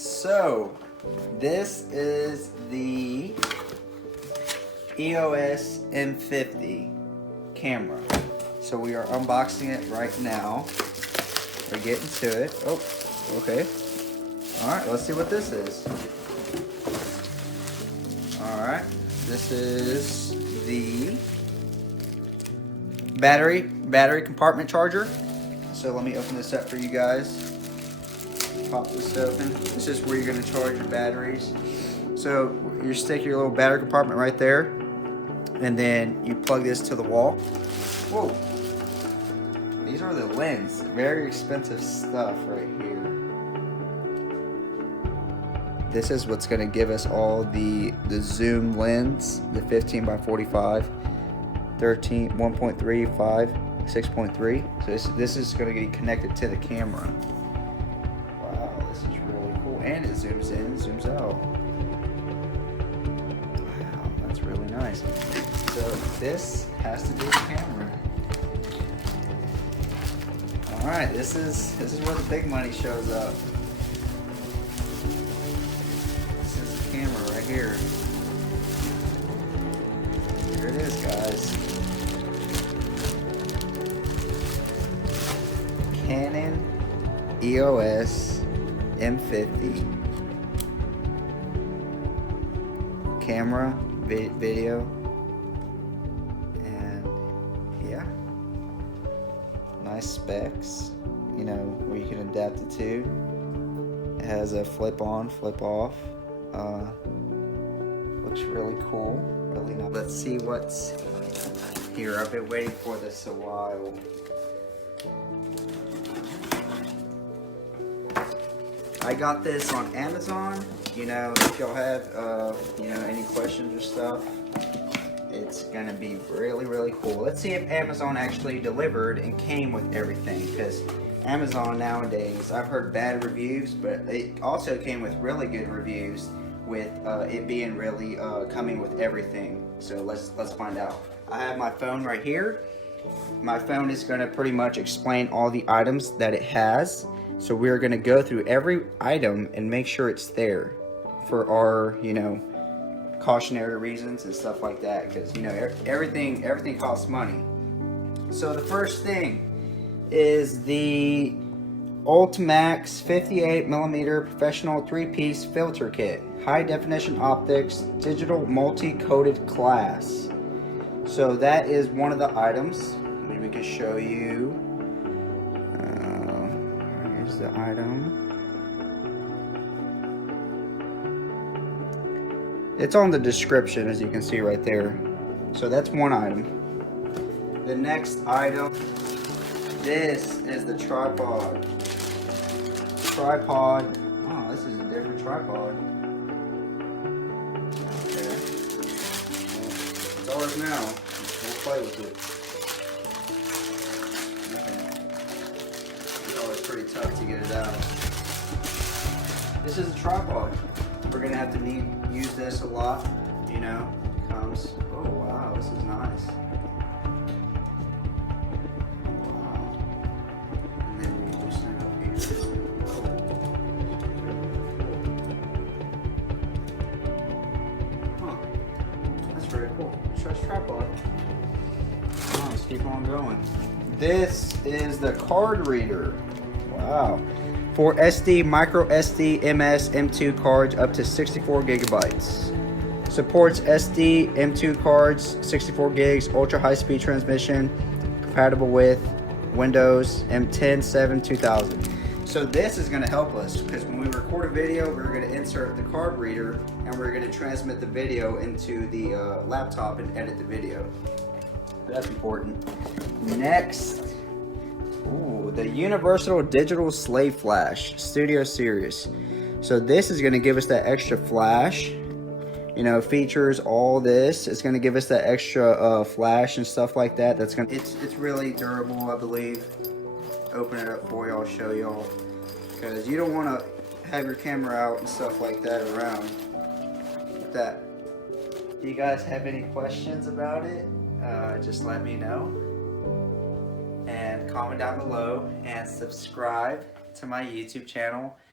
So, this is the EOS M50 camera. So we are unboxing it right now. We're getting to it. Oh, okay. Alright, let's see what this is. Alright, this is the battery compartment charger. So let me open this up for you guys. Pop this open. This is where you're going to charge your batteries. So you stick your little battery compartment right there, and then you plug this to the wall. Whoa! These are the lens. Very expensive stuff right here. This is what's going to give us all the zoom lens, the 15 by 45, 13, 1.3, 5, 6.3. So this is going to get connected to the camera. And it zooms in, zooms out. Wow, that's really nice. So this has to do with the camera. All right, this is where the big money shows up. This is the camera right here. Here it is, guys. Canon EOS M50 camera, video, and yeah, nice specs, you know, where you can adapt it to. It has a flip on, flip off, looks really cool, really nice. Let's see what's here. I've been waiting for this a while. I got this on Amazon. You know, if y'all have, you know, any questions or stuff, it's gonna be really, really cool. Let's see if Amazon actually delivered and came with everything, because Amazon nowadays, I've heard bad reviews, but it also came with really good reviews, with it being really coming with everything. So let's find out. I have my phone right here. My phone is gonna pretty much explain all the items that it has. So we're gonna go through every item and make sure it's there for our, you know, cautionary reasons and stuff like that, because, you know, everything costs money. So the first thing is the Ultimax 58mm professional 3-piece filter kit, high definition optics, digital multi-coated glass. So that is one of the items. Maybe we can show you. Here's the item. It's on the description, as you can see right there. So that's one item. The next item, this is the tripod. Oh, this is a different tripod. Okay. Well, it's ours now. We'll play with it. It's pretty tough to get it out. This is a tripod. We're gonna have to use this a lot, you know. Comes. Oh wow, this is nice. Wow. And then we loosen it up here. Huh. That's very cool. Stretch tripod. Oh, let's keep on going. This is the card reader. Wow. For SD, micro SD, MS, M2 cards up to 64 gigabytes. Supports SD, M2 cards, 64 gigs, ultra high speed transmission, compatible with Windows M10 7 2000. So this is going to help us, because when we record a video, we're going to insert the card reader and we're going to transmit the video into the laptop and edit the video. That's important. Next, ooh, the Universal Digital Slave Flash Studio Series. So this is going to give us that extra flash, you know, features all this. It's going to give us that extra flash and stuff like that. That's going to, it's really durable, I believe. Open it up for y'all, show y'all, because you don't want to have your camera out and stuff like that around with that. Do you guys have any questions about it? Just let me know, and comment down below and subscribe to my YouTube channel.